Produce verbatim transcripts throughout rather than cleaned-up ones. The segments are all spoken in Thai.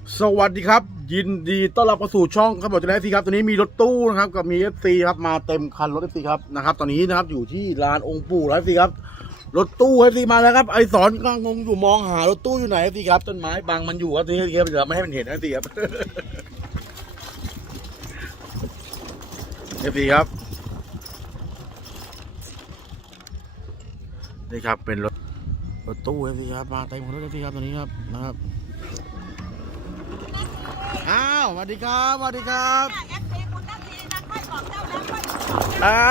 สวัสดีครับยินดีต้อนรับเข้าสู่ช่องครับบอกจะได้สิครับตอนนี้มีรถตู้นะครับกับมีเอฟซีครับมาเต็มคันรถเอฟซีครับนะครับตอนนี้นะครับอยู่ที่ลานองค์ปู่แล้วเอฟซีครับรถตู้เอฟซีมาแล้วครับไอสอนกำลังงงอยู่มองหารถตู้อยู่ไหนเอฟซีครับต้นไม้บังมันอยู่ครับทีนี้เอฟซีครับเดี๋ยวไม่ให้มันเห็นเอฟซีครับเอฟซีครับนี่ครับเป็นรถรถตู้เอฟซีครับมาเต็มคันรถเอฟซีครับตอนนี้ครับนะครับอ้าวสวัสดีครับสวัสดีครับอ่า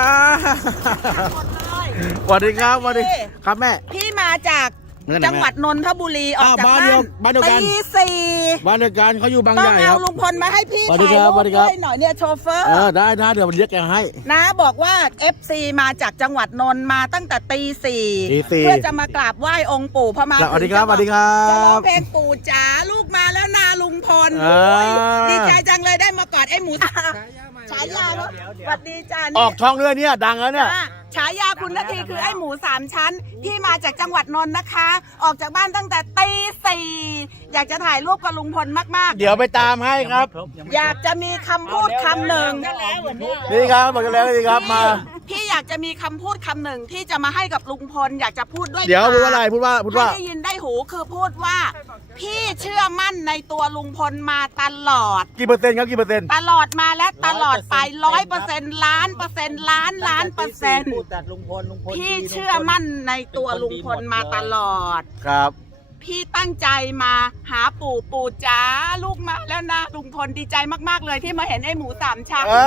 สวัสดีครับสวัสดีครับแม่พี่มาจากจังหวัดนนทบุรีออกจากบ้านตีสี่บ้านเดียวกันเขาอยู่บางใหญ่ครับต้องเอาลุงพลมาให้พี่ถ่ายรูปด้วยหน่อยเนี่ยโชเฟอร์เออได้ได้เดี๋ยวมันเรียกแกให้นะบอกว่า เอฟ ซี มาจากจังหวัดนนท์มาตั้งแต่ตีสี่เพื่อจะมากราบไหว้องค์ปู่พม่าสวัสดีครับสวัสดีครับจะร้องเพลงปู่จ๋าลูกมาแล้วนาลุงพลดีใจจังเลยได้มากอดไอ้หมูฉายาแล้วสวัสดีจ้าออกช่องด้วยเนี่ยดังแล้วเนี่ยฉายาคุณนาทีคือไอ้หมูสามชั้นที่มาจากจังหวัดนนท์นะคะออกจากบ้านตั้งแต่ตีสี่อยากจะถ่ายรูปกับลุงพลมากๆเดี๋ยวไปตามให้ครับอยากจะมีคำพูดคำหนึ่งนี่ครับบอกกันแล้วนี่ครับมาพี่อยากจะมีคำพูดคำหนึ่งที่จะมาให้กับลุงพลอยากจะพูดด้วยเดี๋ยวพูดว่าอะไรพูดว่าพูดว่าได้ยินได้หูคือพูดว่าพี่เชื่อมั่นในตัวลุงพลมาตลอดกี่เปอร์เซ็นต์ครับกี่เปอร์เซ็นต์ตลอดมาและตลอดไปร้อยเปอร์เซ็นต์ล้านเปอร์เซ็นต์ล้านล้านเปอร์เซ็นต์พี่เชื่อมั่นในตัวลุงพลมาตลอดครับพี่ตั้งใจมาหาปู่ปู่จ๋าลูกมาแล้วนะลุงพลดีใจมากๆเลยที่มาเห็นไอ้หมูสามชั้นไอ้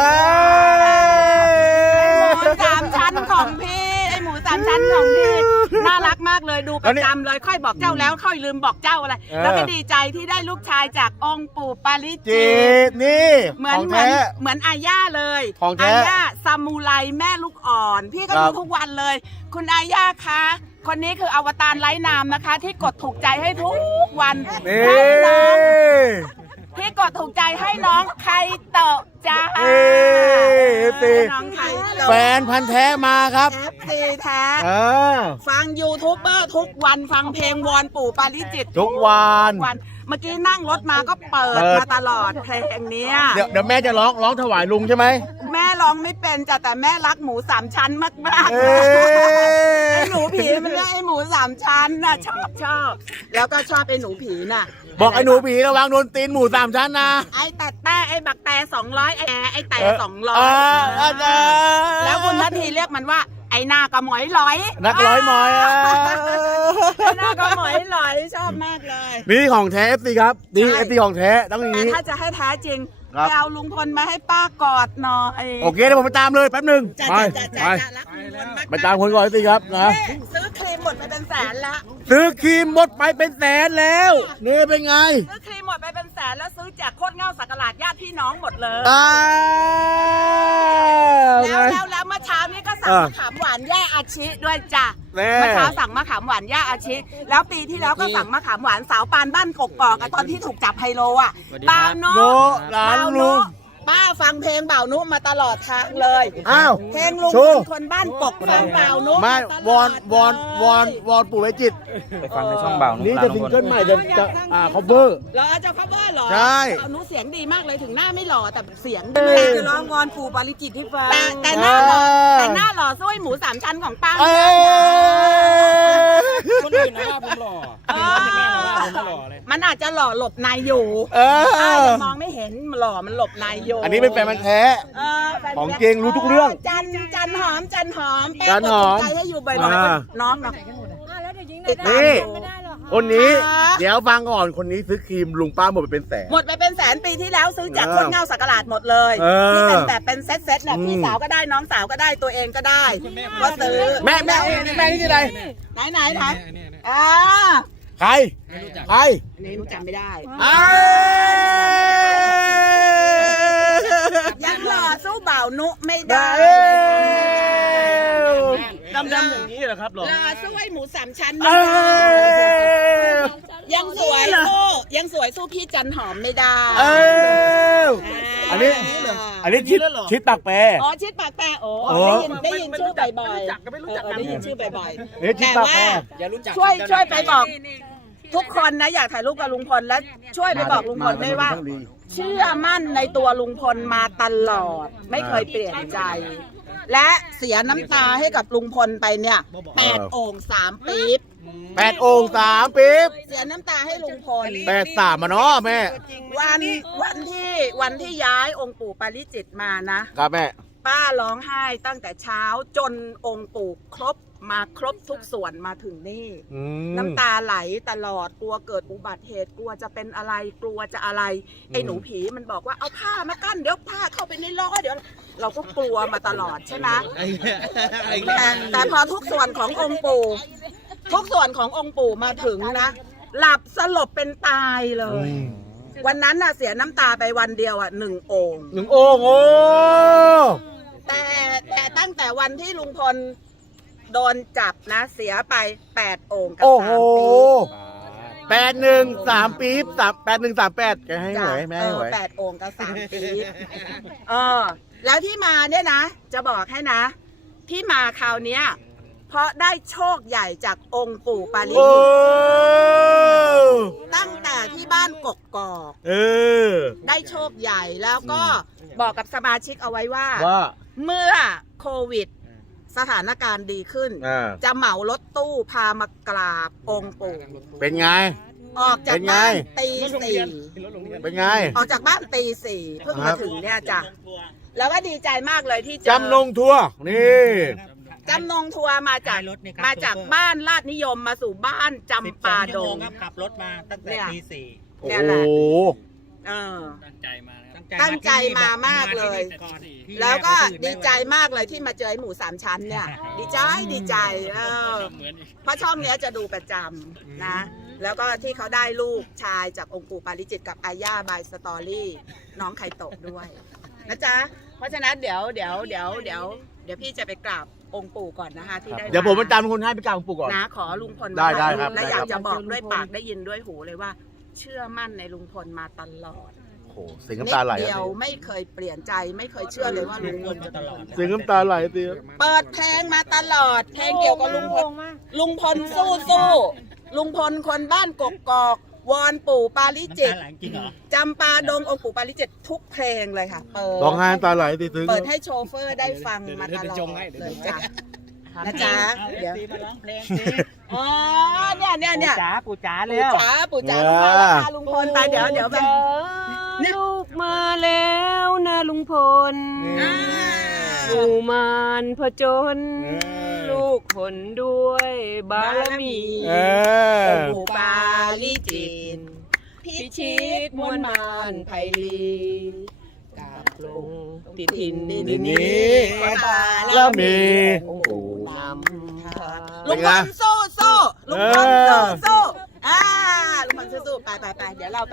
หมูสามชั้นของพี่ไอ้หมูสามชั้นของพี่น่ารักมากเลยดูประจำเลยค่อยบอกเจ้าแล้วค่อยลืมบอกเจ้าอะไรแล้วก็ดีใจที่ได้ลูกชายจากองค์ปู่ปาริจิตนี่เหมือนเหมือนเหมือนอาย่าเลยอาย่าซามูไรแม่ลูกอ่อนพี่ก็ดูทุกวันเลยคุณอาย่าคะคนนี้คืออวตารไร้นามนะคะที่กดถูกใจให้ทุกวันให้น้องที่กดถูกใจให้น้องไคโตะจ้าน้องไคโตะแฟนพันธุ์แท้มาครับเอฟ ซี แท้ฟังยูทูบเบอร์ทุกวันฟังเพลงวอนปู่ปาริจิตทุกวันเมื่อกี้นั่งรถมาก็เปิดมาตลอดเพลงนี้เดี๋ยวเดี๋ยวแม่จะร้องร้องถวายลุงใช่ไหมแม่ร้องไม่เป็นจ้ะแต่แม่รักหมูสามชั้นมากมากไอ้หนูผีมันเรียกไอ้หมูสามชั้นน่ะชอบชอบแล้วก็ชอบไอ้หนูผีน่ะบอกไอ้หนูผีระวังโดนตีนหมูสามชั้นนะไอ้แต่แต่ไอ้บักแต่สองร้อยไอ้ไอ้แต่สองร้อยแล้วคุณนาทีเรียกมันว่าไอ้หน้ากระหมอยลอยนักร้อยหมอยไอ้หน้ากระหมอยลอยชอบมากเลยนี่ของแท้เอฟซีครับนี่เอฟซีของแท้ต้องอย่างนี้ถ้าจะให้แท้จริงไปเอาลุงพลมาให้ป้ากอดหน่อยโอเคเดี๋ยวผมไปตามเลยแป๊บหนึ่งไปไปไปตามคนก่อนสิครับนะซื้อครีมหมดไปเป็นแสนละซื้อครีมหมดไปเป็นแสนแล้วนี่เป็นไงซื้อครีมหมดไปเป็นแสนแล้วซื้อจากโคตรเง่าสักหลาดญาติพี่น้องหมดเลยแล้วแล้วแล้วเมื่อเช้านี้ก็สั่งมะขามหวานย่าอาชิด้วยจ้ะเมื่อเช้าสั่งมะขามหวานย่าอาชิแล้วปีที่แล้วก็สั่งมะขามหวานสาวปานบ้านกกอกตอนที่ถูกจับไฮโลอ่ะบ่าวโน้ร้านลุงป้าฟังเพลงบ่าวนุมาตลอดทางเลยอ้าวเพลงลุงเป็นคนบ้านกกฟังบ่าวนุไม่วอนวอนวอนวอนปู่ไว้จิตไปฟังในช่องบ่าวนุนี่จะซิงเกิลใหม่จะจะอ่า cover เหรอจะ cover เหรอใช่บ่าวนุเสียงดีมากเลยถึงหน้าไม่หล่อแต่เสียงจะร้องวอนปู่ปาริจิตที่ฟังแต่แต่หน้าหล่อแต่หน้าหล่อสู้หมูสามชั้นของป้าคนอื่นนะว่าผมหล่อแม่นะว่าผมหล่อเลยมันอาจจะหล่อหลบในอยู่มองไม่เห็นหล่อมันหลบในอยู่อันนี้เป็นแฟนมันแท้ของจริงรู้ทุกเรื่องจันจันหอมจันหอมจันหอมใจให้อยู่บ่อยๆน้องนะนี่คนนี้เดี๋ยวฟังก่อนคนนี้ซื้อครีมลุงป้าหมดไปเป็นแสนหมดไปเป็นแสนปีที่แล้วซื้อจากคนเงาสักหลาดหมดเลยที่เป็นแบบเป็นเซ็ตเซ็ตเนี่ยพี่สาวก็ได้น้องสาวก็ได้ตัวเองก็ได้ก็ซื้อแม่แม่แม่นี่คืออะไรไหนไหนไหนอ่าใครใครอันนี้รู้จักไม่ได้ยังหล่อสู้บ่าวนุไม่ได้ดำดำอย่างนี้เหรอครับหรอหล่อสู้ไอ้หมูสามชั้นยังสวยสู้ยังสวยสู้พี่จันหอมไม่ได้อันนี้อันนี้ชิดชิดปากแปรอ๋อชิดปากแปรโอ้ได้ยินได้ยินชื่อบ่อยๆได้ยินชื่อบ่อยๆแต่ว่าช่วยช่วยไปบอกทุกคนนะอยากถ่ายรูปกับลุงพลและช่วยไปบอกลุงพลด้วยว่า เชื่อมั่นในตัวลุงพลมาตลอด ไม่เคยเปลี่ยนใจ และเสียน้ำตาให้กับลุงพลไปเนี่ยแปดโอ่งสามปี๊บแปดองค์สามปี๊บเสียน้ำตาให้ลุงพลแปดสามมาเนาะแม่วันวันที่วันที่ย้ายองค์ปู่ปาริจิตมานะครับแม่ป้าร้องไห้ตั้งแต่เช้าจนองค์ปู่ครบมาครบทุกส่วนมาถึงนี่อืมน้ำตาไหลตลอดกลัวเกิดอุบัติเหตุกลัวจะเป็นอะไรกลัวจะอะไรไอ้หนูผีมันบอกว่าเอาผ้ามากั้นเดี๋ยวผ้าเข้าไปในล้อเดี๋ยวเราก็กลัวมาตลอดใช่ไหมแต่แต่พอทุกส่วนขององค์ปู่ทุกส่วนขององค์ปู่มาถึงนะหลับสลบเป็นตายเลย วันนั้นน่ะเสียน้ำตาไปวันเดียวอ่ะหนึ่งโอ่งหนึ่งองค์โอ้แต่แต่ตั้งแต่วันที่ลุงพลโดนจับนะเสียไปแปดโอ่งกับโอ้โหสามปีแปดหนึ่งสามปี๊บสามแปดหนึ่งสามแปดแกให้หวยแม่ให้หวยเออแปดโอ่งกับสามปี๊บเออแล้วที่มาเนี่ยนะ จะบอกให้นะ ที่มาคราวเนี้ยเพราะได้โชคใหญ่จากองค์ปู่ปาริโอ้จิตตั้งแต่ที่บ้านกกอกเออได้โชคใหญ่แล้วก็บอกกับสมาชิกเอาไว้ว่าว่าเมื่อโควิด สถานการณ์ดีขึ้นอ่าจะเหมารถตู้พามากราบองค์ปู่เป็นไงออกจากเป็นไงบ้านตีสี่เป็นไงออกจากบ้านตีสี่เพิ่งครัมาบถึงเนี่ยจ้ะแล้วก็ดีใจมากเลยที่เจอจำลงทัวร์นี่จำนงทัวร์มาจากมาจากบ้านลาดนิยมมาสู่บ้านจำปาดงครับขับรถมาตั้งแต่ตีสี่โอ้เนี่ยโหแหละ เออตั้งใจมานะครับตั้งใจมามากเลย แล้วก็ดีใจมากเลยที่มาเจอไอ้หมูสามชั้นเนี่ย ดีใจดีใจเออเพราะช่องเนี้ยจะดูประจำนะ แล้วก็ที่เขาได้ลูกชายจากองค์ปู่ปาริจิตกับอาย่าบายสตอรี่น้องไข่โตะด้วยนะจ๊ะเพราะฉะนั้นเดี๋ยวเดี๋ยวเดี๋ยวเดี๋ยวเดี๋ยวพี่จะไปกราบองค์ปู่ก่อนนะคะที่ได้เดี๋ยวผมมาจำคนให้ไปกลางปู่ก่อนนะขอลุงพลได้มาได้ถ่ายครับและได้อยากครับจะบอกด้วยปากได้ยินด้วยหูเลยว่า เชื่อมั่นในลุงพลมาตลอดโอ้โหเสียงน้ำตาไหลนิดอะเดียวไม่เคยเปลี่ยนใจไม่เคยเชื่อเลยว่าลุงพลจะตลอดเสียงน้ำตาไหลสิเปิดเพลงมาตลอด เพลงเกี่ยวกับลุงพลลุงพลสู้สู้ลุงพลคนบ้านกกอกวอนปู่ปาริจิตน้ำตาไหลจริงเหรอจำปาดงองค์ปู่ปาริจิตทุกเพลงเลยค่ะ เปิดร้องไห้น้ำตาไหลสิซึ้งเปิดให้โชเฟอร์ได้ฟังมาตลอดเลยจ้ะนะจ๊ะเดี๋ยวมาร้องเพลงสิอ๋อเนี่ยเนี่ยเนี่ยจ๋าปู่จ๋าปู่เร็วจ๋าปู่จ๋าลุงพลแล้วค่ะลุงพลไปเดี๋ยวเดี๋ยวไป เนี่ยลูกมาแล้วนะลุงพลอ่าหมู่มารผจญลูกผลด้วยบารมีเออปู่ปาริจิตพิชิตมวลมารไพลีกราบลงติถิ่นดินดินนี้นี้แล้วมีองค์ปู่นำพาลุงพลสู้สู้ลุงพลสู้สู้อ่าลุงพลสู้สู้ไปไปไปเดี๋ยวเรา